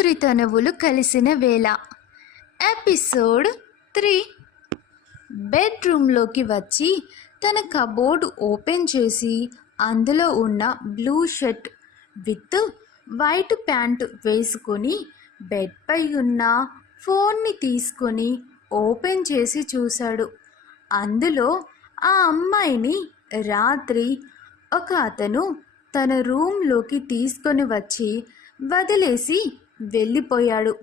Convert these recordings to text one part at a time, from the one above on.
నలుగురి కలిసిన వేళ. Episode three. బెడ్రూమ్లోకి వచ్చి తన కబోర్డ్ ఓపెన్ చేసి అందులో ఉన్న blue shirt with white pant వేసుకొని బెడ్పై ఉన్న ఫోన్ని తీసుకొని ఓపెన్ చేసి చూశాడు. అందులో ఆ అమ్మాయిని రాత్రి ఒక అతను తన రూమ్లోకి తీసుకొని వచ్చి వదిలేసి వెళ్ళిపోయాడు.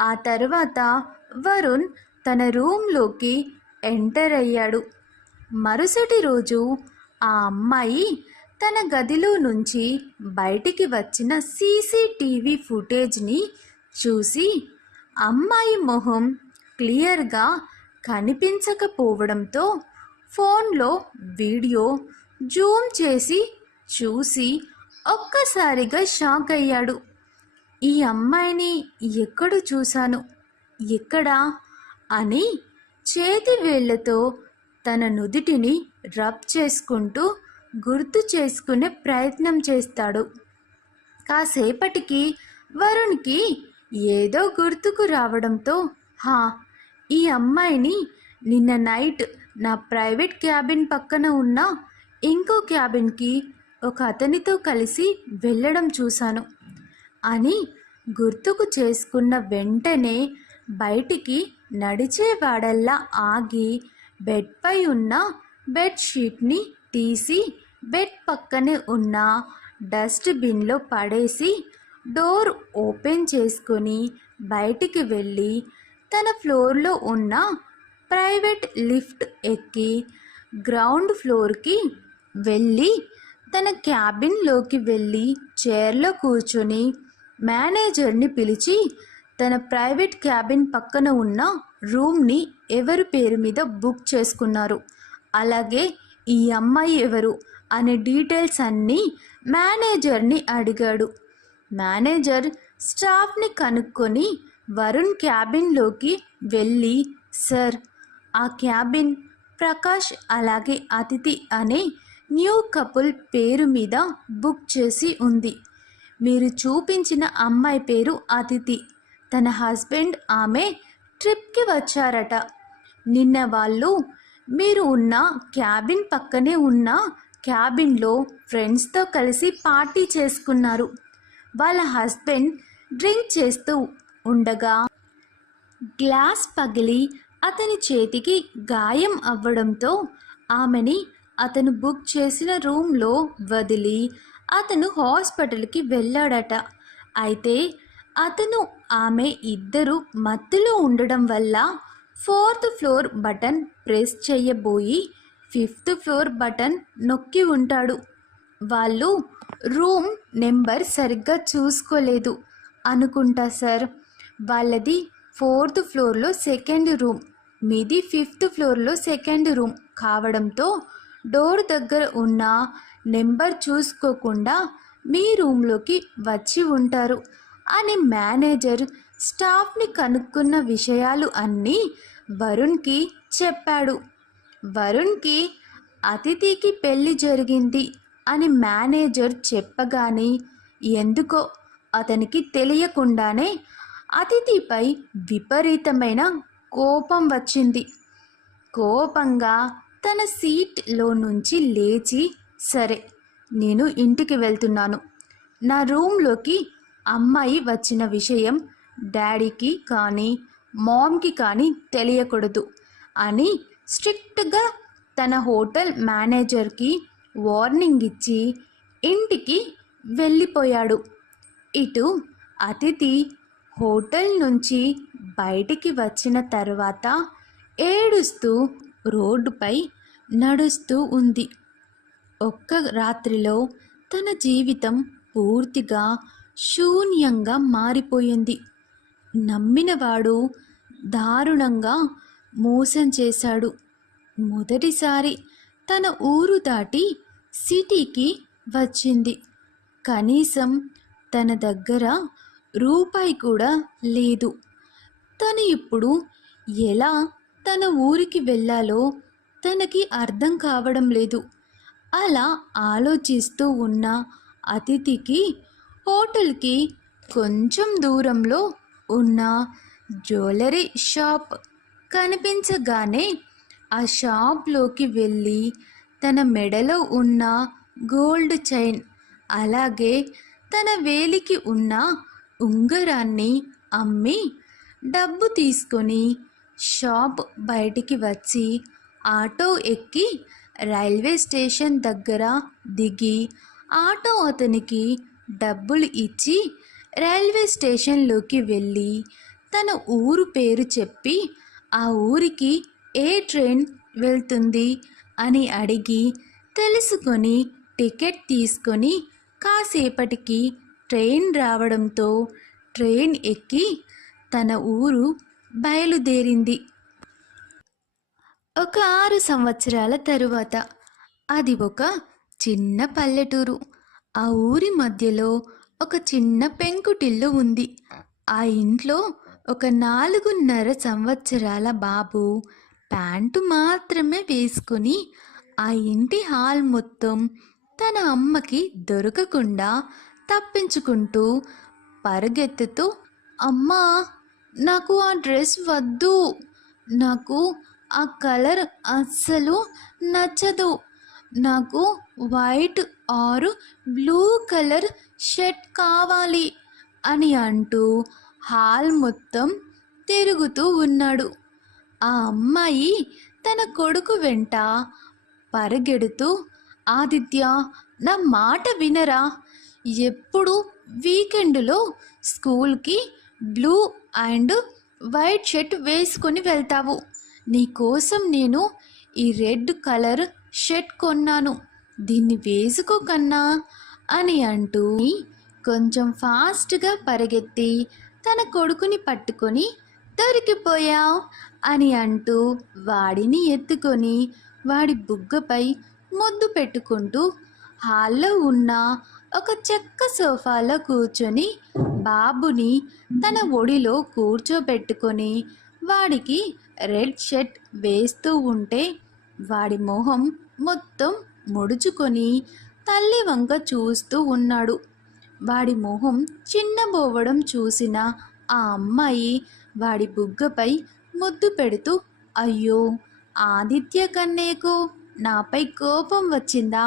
ఆ తర్వాత వరుణ్ తన రూమ్లోకి ఎంటర్ అయ్యాడు. మరుసటి రోజు ఆ అమ్మాయి తన గదిలో నుంచి బయటికి వచ్చిన సీసీటీవీ ఫుటేజ్ని చూసి అమ్మాయి మొహం క్లియర్గా కనిపించకపోవడంతో ఫోన్లో వీడియో జూమ్ చేసి చూసి ఒక్కసారిగా షాక్ అయ్యాడు. ఈ అమ్మాయిని ఎక్కడ చూశాను? ఎక్కడా? అని చేతి వేళ్ళతో తన నుదిటిని రబ్ చేసుకుంటూ గుర్తు చేసుకునే ప్రయత్నం చేస్తాడు. కాసేపటికి వరుణ్కి ఏదో గుర్తుకు రావడంతో హా ఈ అమ్మాయిని నిన్న నైట్ నా ప్రైవేట్ క్యాబిన్ పక్కన ఉన్న ఇంకో క్యాబిన్కి ఒక అతనితో కలిసి వెళ్ళడం చూశాను. అని గుర్తుకు చేసుకున్న వెంటనే బయటికి నడిచేవాడల్లా ఆగి బెడ్పై ఉన్న బెడ్షీట్ని తీసి బెడ్ పక్కనే ఉన్న డస్ట్బిన్లో పడేసి డోర్ ఓపెన్ చేసుకొని బయటికి వెళ్ళి తన ఫ్లోర్లో ఉన్న ప్రైవేట్ లిఫ్ట్ ఎక్కి గ్రౌండ్ ఫ్లోర్కి వెళ్ళి తన క్యాబిన్లోకి వెళ్ళి చైర్లో కూర్చొని మేనేజర్ని పిలిచి తన ప్రైవేట్ క్యాబిన్ పక్కన ఉన్న రూమ్ని ఎవరి పేరు మీద బుక్ చేసుకున్నారు. అలాగే ఈ అమ్మాయి ఎవరు అనే డీటెయిల్స్ అన్నీ మేనేజర్ని అడిగాడు. మేనేజర్ స్టాఫ్ని కనుక్కొని వరుణ్ క్యాబిన్లోకి వెళ్ళి సార్ ఆ క్యాబిన్ ప్రకాష్ అలాగే అతిథి అనే న్యూ కపుల్ పేరు మీద బుక్ చేసి ఉంది. మీరు చూపించిన అమ్మాయి పేరు అతిథి. తన హస్బెండ్ ఆమె ట్రిప్కి వచ్చారట. నిన్న వాళ్ళు మీరు ఉన్న క్యాబిన్ పక్కనే ఉన్న క్యాబిన్లో ఫ్రెండ్స్తో కలిసి పార్టీ చేసుకున్నారు. వాళ్ళ హస్బెండ్ డ్రింక్ చేస్తూ ఉండగా గ్లాస్ పగిలి అతని చేతికి గాయం అవ్వడంతో ఆమెని అతను బుక్ చేసిన రూమ్లో వదిలి అతను హాస్పిటల్కి వెళ్ళాడట. అయితే అతను ఆమె ఇద్దరు మత్తులో ఉండడం వల్ల ఫోర్త్ ఫ్లోర్ బటన్ ప్రెస్ చేయబోయి ఫిఫ్త్ ఫ్లోర్ బటన్ నొక్కి ఉంటాడు. వాళ్ళు రూమ్ నెంబర్ సరిగ్గా చూసుకోలేదు అనుకుంటా సార్. వాళ్ళది ఫోర్త్ ఫ్లోర్లో సెకండ్ రూమ్ మీది ఫిఫ్త్ ఫ్లోర్లో సెకండ్ రూమ్ కావడంతో డోర్ దగ్గర ఉన్న నెంబర్ చూసుకోకుండా మీ రూమ్లోకి వచ్చి ఉంటారు అని మేనేజర్ స్టాఫ్ని కనుక్కున్న విషయాలు అన్నీ వరుణ్కి చెప్పాడు. వరుణ్కి అతిథికి పెళ్ళి జరిగింది అని మేనేజర్ చెప్పగానే ఎందుకో అతనికి తెలియకుండానే అతిథిపై విపరీతమైన కోపం వచ్చింది. కోపంగా తన సీట్లో నుంచి లేచి సరే నేను ఇంటికి వెళ్తున్నాను. నా రూమ్లోకి అమ్మాయి వచ్చిన విషయం డాడీకి కానీ మామ్కి కానీ తెలియకూడదు అని స్ట్రిక్ట్గా తన హోటల్ మేనేజర్కి వార్నింగ్ ఇచ్చి ఇంటికి వెళ్ళిపోయాడు. ఇటు అతిథి హోటల్ నుంచి బయటికి వచ్చిన తర్వాత ఏడుస్తూ రోడ్డుపై నడుస్తూ ఉంది. ఒక్క రాత్రిలో తన జీవితం పూర్తిగా శూన్యంగా మారిపోయింది. నమ్మినవాడు దారుణంగా మోసం చేశాడు. మొదటిసారి తన ఊరు దాటి సిటీకి వచ్చింది. కనీసం తన దగ్గర రూపాయి కూడా లేదు. తను ఇప్పుడు ఎలా తన ఊరికి వెళ్ళాలో తనకి అర్థం కావడం లేదు. అలా ఆలోచిస్తూ ఉన్న అతిథికి హోటల్కి కొంచెం దూరంలో ఉన్న జ్యువెలరీ షాప్ కనిపించగానే ఆ షాప్లోకి వెళ్ళి తన మెడలో ఉన్న గోల్డ్ చైన్ అలాగే తన వేలికి ఉన్న ఉంగరాన్ని అమ్మి డబ్బు తీసుకొని షాప్ బయటికి వచ్చి ఆటో ఎక్కి రైల్వే స్టేషన్ దగ్గర దిగి ఆటో అతనికి డబ్బులు ఇచ్చి రైల్వే స్టేషన్లోకి వెళ్ళి తన ఊరు పేరు చెప్పి ఆ ఊరికి ఏ ట్రైన్ వెళ్తుంది? అని అడిగి తెలుసుకొని టికెట్ తీసుకొని కాసేపటికి ట్రైన్ రావడంతో ట్రైన్ ఎక్కి తన ఊరు బయలుదేరింది. ఒక ఆరు సంవత్సరాల తరువాత. అది ఒక చిన్న పల్లెటూరు. ఆ ఊరి మధ్యలో ఒక చిన్న పెంకుటిల్లు ఉంది. ఆ ఇంట్లో ఒక నాలుగున్నర సంవత్సరాల బాబు ప్యాంటు మాత్రమే వేసుకుని ఆ ఇంటి హాల్ మొత్తం తన అమ్మకి దొరకకుండా తప్పించుకుంటూ పరుగెత్తుతూ అమ్మా నాకు ఆ డ్రెస్ వద్దు. నాకు ఆ కలర్ అస్సలు నచ్చదు. నాకు వైట్ ఆరు బ్లూ కలర్ షర్ట్ కావాలి అని అంటూ హాల్ మొత్తం తిరుగుతూ ఉన్నాడు. ఆ అమ్మాయి తన కొడుకు వెంట పరిగెడుతూ ఆదిత్య నా మాట వినరా? ఎప్పుడు వీకెండ్లో స్కూల్కి బ్లూ అండ్ వైట్ షర్ట్ వేసుకొని వెళ్తావు? నీకోసం నేను ఈ రెడ్ కలర్ షర్ట్ కొన్నాను. దీన్ని వేసుకోకన్నా అని అంటూ కొంచెం ఫాస్ట్గా పరిగెత్తి తన కొడుకుని పట్టుకొని దొరికిపోయావు అని అంటూ వాడిని ఎత్తుకొని వాడి బుగ్గపై ముద్దు పెట్టుకుంటూ హాల్లో ఉన్న ఒక చెక్క సోఫాలో కూర్చొని బాబుని తన ఒడిలో కూర్చోబెట్టుకొని వాడికి రెడ్ షర్ట్ వేస్తూ ఉంటే వాడి మొహం మొత్తం ముడుచుకొని తల్లి వంక చూస్తూ ఉన్నాడు. వాడి మొహం చిన్నబోవడం చూసిన ఆ అమ్మాయి వాడి బుగ్గపై ముద్దు పెడుతూ అయ్యో ఆదిత్య కన్నేకు నాపై కోపం వచ్చిందా?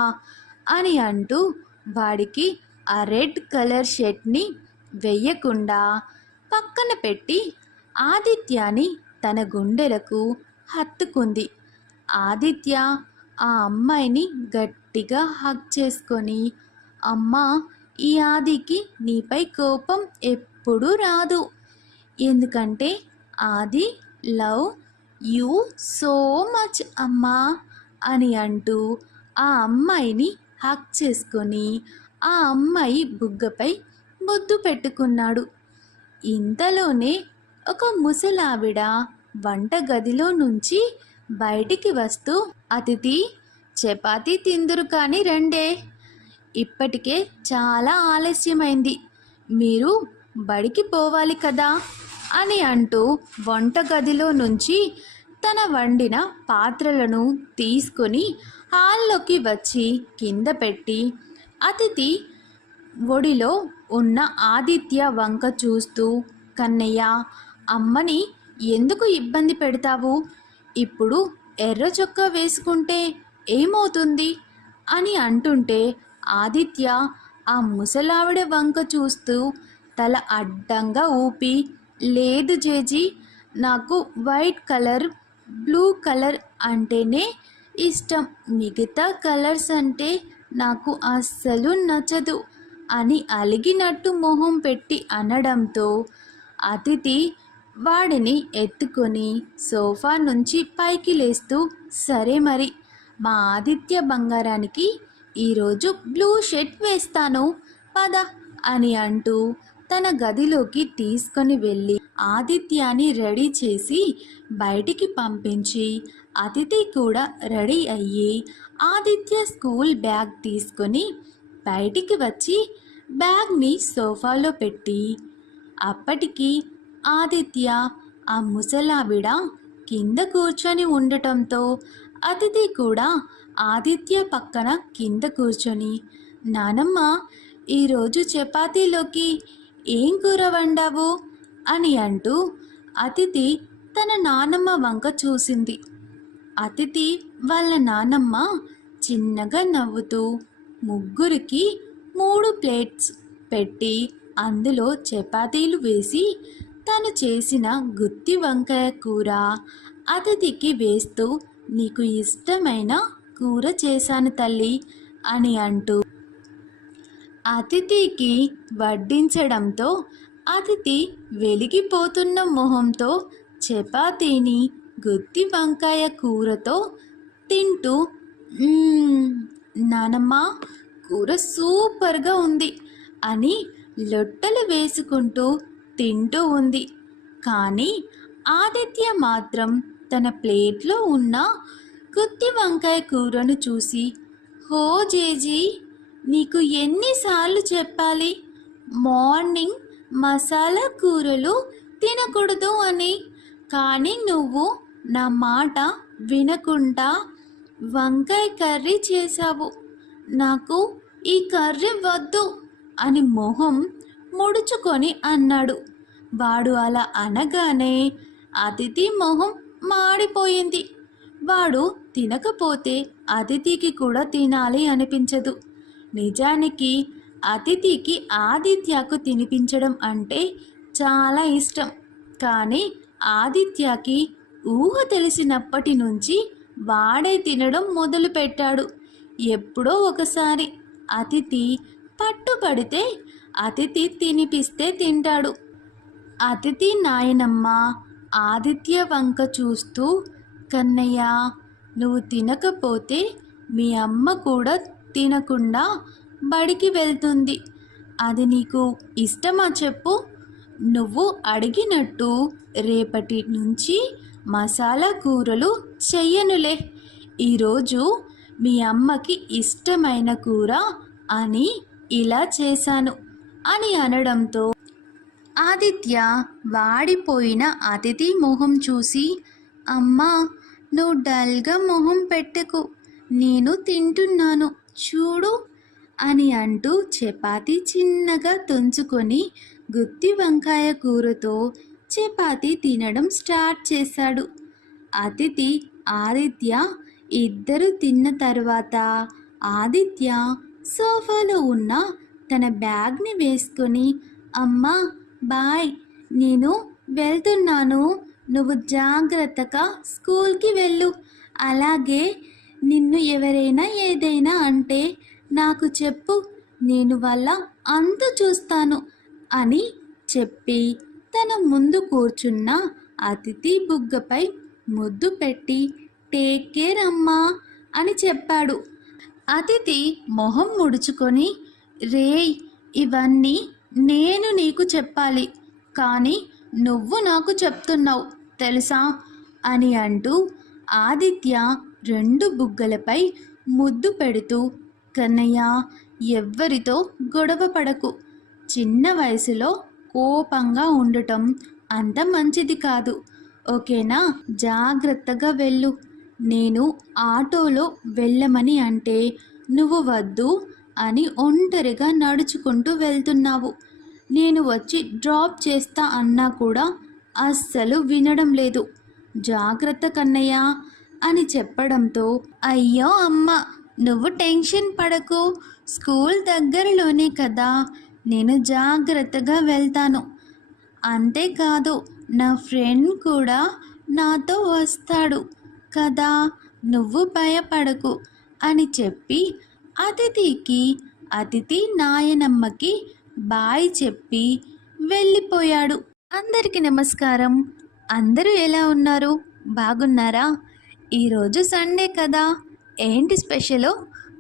అని అంటూ వాడికి ఆ రెడ్ కలర్ షర్ట్ని వెయ్యకుండా పక్కన పెట్టి ఆదిత్యాని తన గుండెలకు హత్తుకుంది. ఆదిత్య ఆ అమ్మాయిని గట్టిగా హక్ చేసుకొని అమ్మా ఈ ఆదికి నీపై కోపం ఎప్పుడూ రాదు. ఎందుకంటే ఆది లవ్ యూ సో మచ్ అమ్మా అని అంటూ ఆ అమ్మాయిని హక్ చేసుకొని ఆ అమ్మాయి బుగ్గపై బొద్దు పెట్టుకున్నాడు. ఇంతలోనే ఒక ముసలావిడ వంటగదిలో నుంచి బయటికి వస్తూ అతిథి చపాతీ తిందురు కానీ రండే. ఇప్పటికే చాలా ఆలస్యమైంది. మీరు బడికి పోవాలి కదా అని అంటూ వంటగదిలో నుంచి తన వండిన పాత్రలను తీసుకొని హాల్లోకి వచ్చి కింద పెట్టి అతిథి ఒడిలో ఉన్న ఆదిత్య వంక చూస్తూ కన్నయ్య అమ్మని ఎందుకు ఇబ్బంది పెడతావు? ఇప్పుడు ఎర్ర చొక్కా వేసుకుంటే ఏమవుతుంది? అని అంటుంటే ఆదిత్య ఆ ముసలావిడ వంక చూస్తూ తల అడ్డంగా ఊపి లేదు జేజీ నాకు వైట్ కలర్ బ్లూ కలర్ అంటేనే ఇష్టం. మిగతా కలర్స్ అంటే నాకు అస్సలు నచ్చదు అని అలిగినట్టు మొహం పెట్టి అనడంతో అతిథి వాడిని ఎత్తుకొని సోఫా నుంచి పైకి లేస్తూ సరే మరి మా ఆదిత్య బంగారానికి ఈరోజు బ్లూ షర్ట్ వేస్తాను పద అని అంటూ తన గదిలోకి తీసుకొని వెళ్ళి ఆదిత్యాన్ని రెడీ చేసి బయటికి పంపించి అతిథి కూడా రెడీ అయ్యి ఆదిత్య స్కూల్ బ్యాగ్ తీసుకొని బయటికి వచ్చి బ్యాగ్ని సోఫాలో పెట్టి అప్పటికి ఆదిత్య ఆ ముసలావిడ కింద కూర్చొని ఉండటంతో అతిథి కూడా ఆదిత్య పక్కన కింద కూర్చొని నానమ్మ ఈరోజు చపాతీలోకి ఏం కూర వండావు? అని అంటూ అతిథి తన నానమ్మ వంక చూసింది. అతిథి వాళ్ళ నానమ్మ చిన్నగా నవ్వుతూ ముగ్గురికి మూడు ప్లేట్స్ పెట్టి అందులో చపాతీలు వేసి తను చేసిన గుత్తి వంకాయ కూర అతిథికి వేస్తూ నీకు ఇష్టమైన కూర చేశాను తల్లి అని అంటూ అతిథికి వడ్డించడంతో అతిథి వెలిగిపోతున్న మొహంతో చపాతీని గుత్తి వంకాయ కూరతో తింటూ నానమ్మ కూర సూపర్గా ఉంది అని లొట్టలు వేసుకుంటూ తింటూ ఉంది. కానీ ఆదిత్య మాత్రం తన ప్లేట్లో ఉన్న గుత్తి వంకాయ కూరను చూసి హో జేజీ నీకు ఎన్నిసార్లు చెప్పాలి? మార్నింగ్ మసాలా కూరలు తినకూడదు అని. కానీ నువ్వు నా మాట వినకుండా వంకాయ కర్రీ చేశావు. నాకు ఈ కర్రీ వద్దు అని మొహం ముడుచుకొని అన్నాడు. వాడు అలా అనగానే అతిథి మొహం మాడిపోయింది. వాడు తినకపోతే అతిథికి కూడా తినాలి అనిపించదు. నిజానికి అతిథికి ఆదిత్యకు తినిపించడం అంటే చాలా ఇష్టం. కానీ ఆదిత్యకి ఊహ తెలిసినప్పటి నుంచి వాడే తినడం మొదలుపెట్టాడు. ఎప్పుడో ఒకసారి అతిథి పట్టుపడితే అతిథి తినిపిస్తే తింటాడు. అతిథి నాయనమ్మ ఆదిత్య వంక చూస్తూ కన్నయ్య నువ్వు తినకపోతే మీ అమ్మ కూడా తినకుండా బడికి వెళ్తుంది. అది నీకు ఇష్టమా చెప్పు. నువ్వు అడిగినట్టు రేపటి నుంచి మసాలా కూరలు చెయ్యనులే. ఈరోజు మీ అమ్మకి ఇష్టమైన కూర అని ఇలా చేశాను. అని అనడంతో ఆదిత్య వాడిపోయిన అతిథి మొహం చూసి అమ్మా నువ్వు డల్గా మొహం పెట్టకు. నేను తింటున్నాను. చూడు అని అంటూ చపాతి చిన్నగా తుంచుకొని గుత్తి వంకాయ కూరతో చపాతి తినడం స్టార్ట్ చేశాడు. అతిథి ఆదిత్య ఇద్దరు తిన్న తర్వాత ఆదిత్య సోఫాలో ఉన్న తన బ్యాగ్ని వేసుకొని అమ్మా బాయ్ నేను వెళ్తున్నాను. నువ్వు జాగ్రత్తగా స్కూల్కి వెళ్ళు. అలాగే నిన్ను ఎవరైనా ఏదైనా అంటే నాకు చెప్పు. నేను వల్ల అంత చూస్తాను అని చెప్పి తన ముందు కూర్చున్న అతిథి బుగ్గపై ముద్దు పెట్టి టేక్ కేర్ అమ్మా అని చెప్పాడు. అతిథి మొహం ముడుచుకొని రేయ్ ఇవన్నీ నేను నీకు చెప్పాలి కానీ నువ్వు నాకు చెప్తున్నావు తెలుసా? అని అంటూ ఆదిత్య రెండు బుగ్గలపై ముద్దు పెడుతూ కన్నయ్య ఎవ్వరితో గొడవ పడకు. చిన్న వయసులో కోపంగా ఉండటం అంత మంచిది కాదు. ఓకేనా? జాగ్రత్తగా వెళ్ళు. నేను ఆటోలో వెళ్ళమని అంటే నువ్వు వద్దు అని ఒంటరిగా నడుచుకుంటూ వెళ్తున్నావు. నేను వచ్చి డ్రాప్ చేస్తా అన్నా కూడా అస్సలు వినడం లేదు. జాగ్రత్త కన్నయ్య అని చెప్పడంతో అయ్యో అమ్మ నువ్వు టెన్షన్ పడకు. స్కూల్ దగ్గరలోనే కదా నేను జాగ్రత్తగా వెళ్తాను. అంతేకాదు నా ఫ్రెండ్ కూడా నాతో వస్తాడు కదా నువ్వు భయపడకు అని చెప్పి అతిథికి అతిథి నాయనమ్మకి బాయ్ చెప్పి వెళ్ళిపోయాడు. అందరికీ నమస్కారం. అందరూ ఎలా ఉన్నారు? బాగున్నారా? ఈరోజు సండే కదా. ఏంటి స్పెషలో?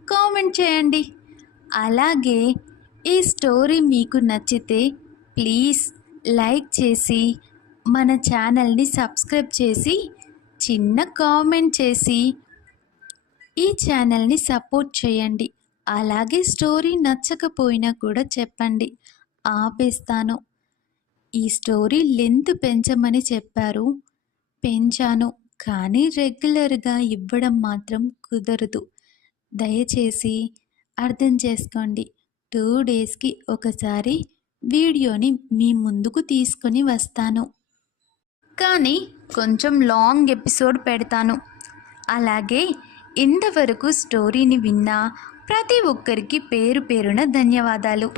కామెంట్ చేయండి. అలాగే ఈ స్టోరీ మీకు నచ్చితే ప్లీజ్ లైక్ చేసి మన ఛానల్ని సబ్స్క్రైబ్ చేసి చిన్న కామెంట్ చేసి ఈ ఛానల్ని సపోర్ట్ చేయండి. అలాగే స్టోరీ నచ్చకపోయినా కూడా చెప్పండి. ఆపేస్తాను. ఈ స్టోరీ లెంత్ పెంచమని చెప్పారు. పెంచాను. కానీ రెగ్యులర్గా ఇవ్వడం మాత్రం కుదరదు. దయచేసి అర్థం చేసుకోండి. టూ డేస్కి ఒకసారి వీడియోని మీ ముందుకు తీసుకొని వస్తాను. కానీ కొంచెం లాంగ్ ఎపిసోడ్ పెడతాను. అలాగే ఇంతవరకు స్టోరీని విన్నా ప్రతి ఒక్కరికి పేరు పేరున ధన్యవాదాలు.